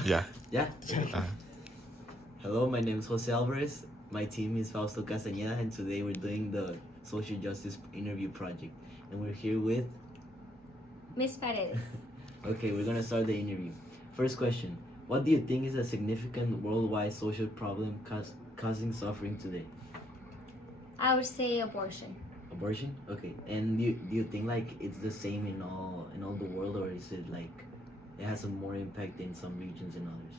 Yeah. Yeah. Uh, Hello, my name is Jose Alvarez. My team is Fausto Castañeda, and today we're doing the social justice interview project. And we're here with. Miss Paredes. Okay, we're gonna start the interview. First question: what do you think is a significant worldwide social problem causing suffering today? I would say abortion. Abortion. Okay. And do you think like it's the same in all the world, or is it like it has some more impact in some regions than others?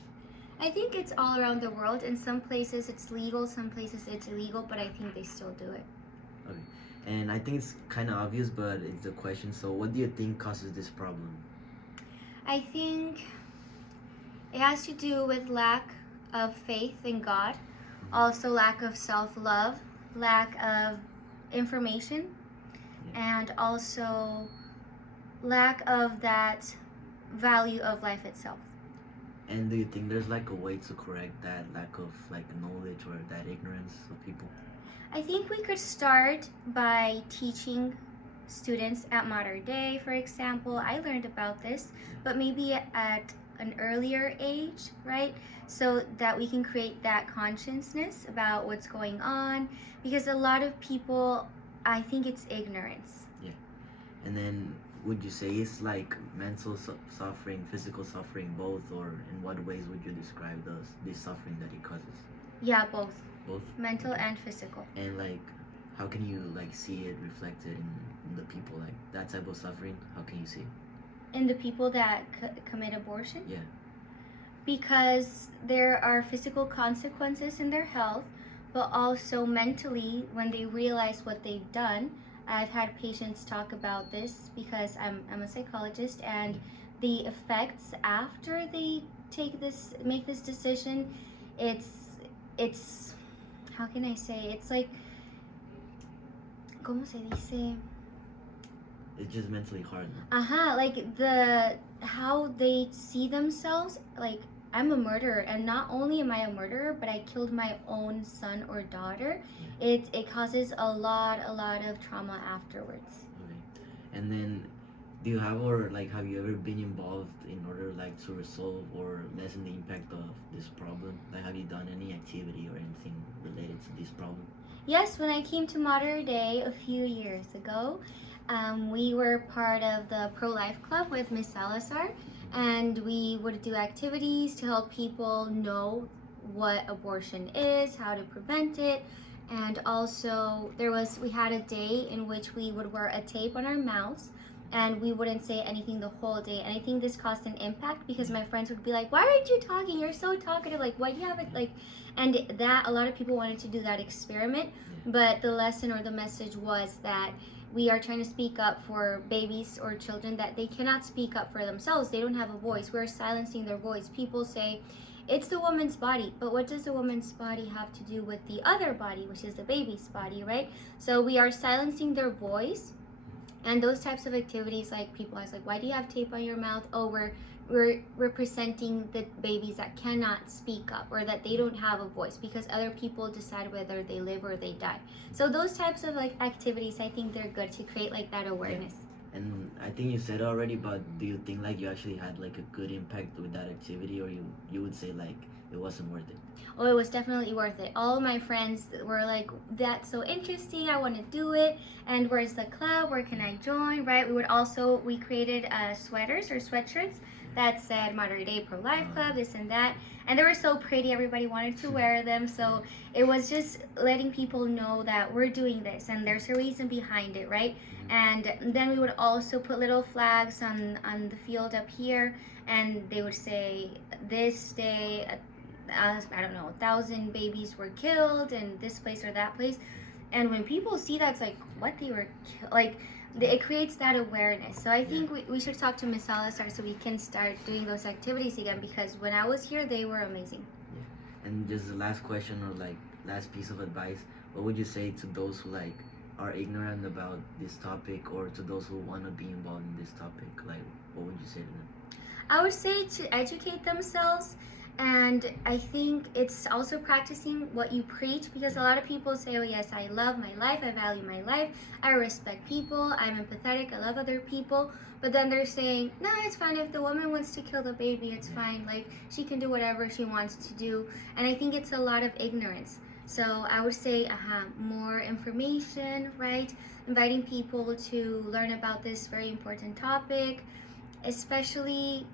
I think it's all around the world. In some places it's legal, some places it's illegal, but I think they still do it. Okay. And I think it's kind of obvious, but it's the question. So, what do you think causes this problem? I think it has to do with lack of faith in God, also lack of self-love, lack of information, and also lack of that value of life itself. And do you think there's like a way to correct that lack of like knowledge or that ignorance of people? I think we could start by teaching students at modern day, for example. I learned about this, but maybe at an earlier age, right? So that we can create that consciousness about what's going on, because a lot of people, I think it's ignorance. Yeah. And then would you say it's like mental suffering, physical suffering, both, or in what ways would you describe this suffering that it causes? Yeah, both. Both. Mental Okay. and physical. And like, how can you like see it reflected in the people, like that type of suffering? How can you see it? In the people that commit abortion? Yeah. Because there are physical consequences in their health, but also mentally when they realize what they've done. I've had patients talk about this because I'm a psychologist, and the effects after they make this decision, it's how can I say, it's like, ¿cómo se dice? It's just mentally hard. Like the how they see themselves, like, I'm a murderer, and not only am I a murderer, but I killed my own son or daughter. It causes a lot of trauma afterwards. Okay. And then, do you have or like have you ever been involved in order like to resolve or lessen the impact of this problem? Like, have you done any activity or anything related to this problem? Yes, when I came to Modern Day a few years ago, we were part of the pro-life club with Miss Salazar, and we would do activities to help people know what abortion is, how to prevent it, and also we had a day in which we would wear a tape on our mouths, and we wouldn't say anything the whole day. And I think this caused an impact because my friends would be like, "Why aren't you talking? You're so talkative. Like, why do you have it?" Like, and that a lot of people wanted to do that experiment, but the lesson or the message was that we are trying to speak up for babies or children that they cannot speak up for themselves. They don't have a voice. We're silencing their voice. People say it's the woman's body, but what does the woman's body have to do with the other body, which is the baby's body, right? So we are silencing their voice. And those types of activities, like people ask, like, why do you have tape on your mouth? Oh, we're representing the babies that cannot speak up or that they don't have a voice because other people decide whether they live or they die. So those types of like activities, I think they're good to create like that awareness. And I think you said already, but do you think like you actually had like a good impact with that activity, or you would say like it wasn't worth it? Oh, it was definitely worth it. All of my friends were like, that's so interesting, I want to do it. And where's the club? Where can I join? Right? We created sweaters or sweatshirts that said Modern Day Pro Life Club, this and that. And they were so pretty, everybody wanted to wear them. So it was just letting people know that we're doing this and there's a reason behind it, right? And then we would also put little flags on the field up here, and they would say, this day, I don't know, 1,000 babies were killed in this place or that place. And when people see that, it's like, what, they were like, it creates that awareness. So I think we should talk to Miss Salazar so we can start doing those activities again, because when I was here, they were amazing. Yeah. And just the last question, or like last piece of advice, what would you say to those who like are ignorant about this topic, or to those who want to be involved in this topic? Like, what would you say to them? I would say to educate themselves And I think it's also practicing what you preach, because a lot of people say, oh yes, I love my life, I value my life, I respect people, I'm empathetic, I love other people. But then they're saying, no, it's fine if the woman wants to kill the baby, it's fine. Like, she can do whatever she wants to do. And I think it's a lot of ignorance. So I would say, more information, right? Inviting people to learn about this very important topic, especially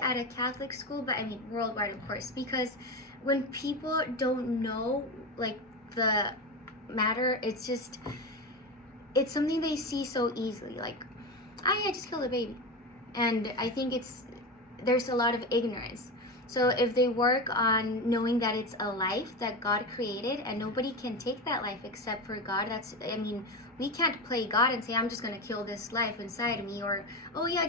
at a Catholic school, but I mean worldwide, of course, because when people don't know like the matter, it's something they see so easily. Like, yeah, just kill the baby, and I think there's a lot of ignorance. So if they work on knowing that it's a life that God created and nobody can take that life except for God, we can't play God and say, I'm just going to kill this life inside me, or, oh yeah,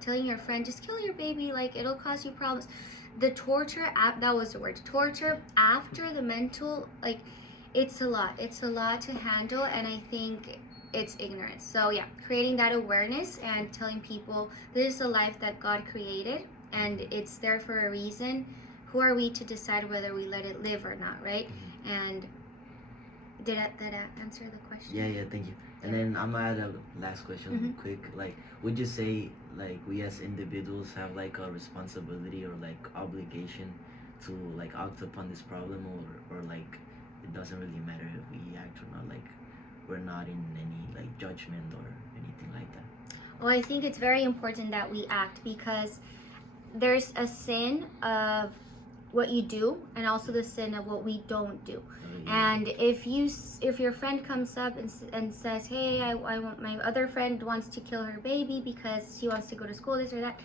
telling your friend, just kill your baby, like, it'll cause you problems. The torture, that was the word, torture after the mental, like, it's a lot to handle, and I think it's ignorance. So yeah, creating that awareness and telling people this is a life that God created and it's there for a reason. Who are we to decide whether we let it live or not, right? And did that answer the question? Yeah, thank you. And then I'm gonna add a last question quick. Like, would you say like we as individuals have like a responsibility or like obligation to like act upon this problem, or like it doesn't really matter if we act or not, like we're not in any like judgment or anything like that? Well, I think it's very important that we act, because there's a sin of what you do and also the sin of what we don't do. And if your friend comes up and says, hey, I want, my other friend wants to kill her baby because she wants to go to school, this or that,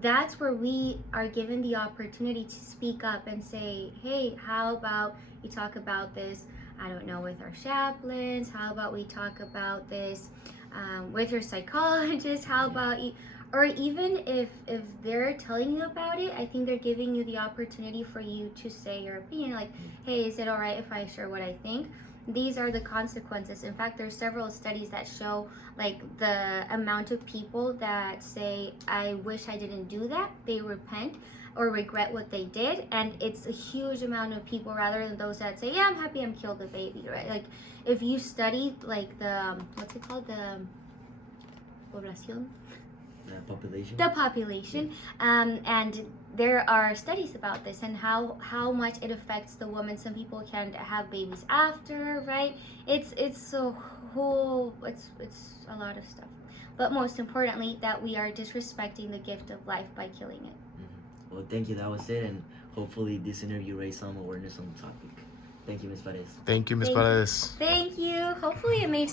that's where we are given the opportunity to speak up and say, hey, how about you talk about this, I don't know, with our chaplains? How about we talk about this with your psychologist? How about you, or even if they're telling you about it, I think they're giving you the opportunity for you to say your opinion, like, hey, is it all right if I share what I think? These are the consequences. In fact, there's several studies that show like the amount of people that say, I wish I didn't do that, they repent or regret what they did, and it's a huge amount of people rather than those that say, yeah, I'm happy I killed the baby, right? Like, if you study like the what's it called, the población, the population, and there are studies about this and how much it affects the woman. Some people can't have babies after, right? It's a whole, it's a lot of stuff, but most importantly that we are disrespecting the gift of life by killing it. Well, thank you, that was it, and hopefully this interview raised some awareness on the topic. Thank you, Ms. Paredes. Thank you, Ms. Paredes. Thank you. Hopefully it made sense.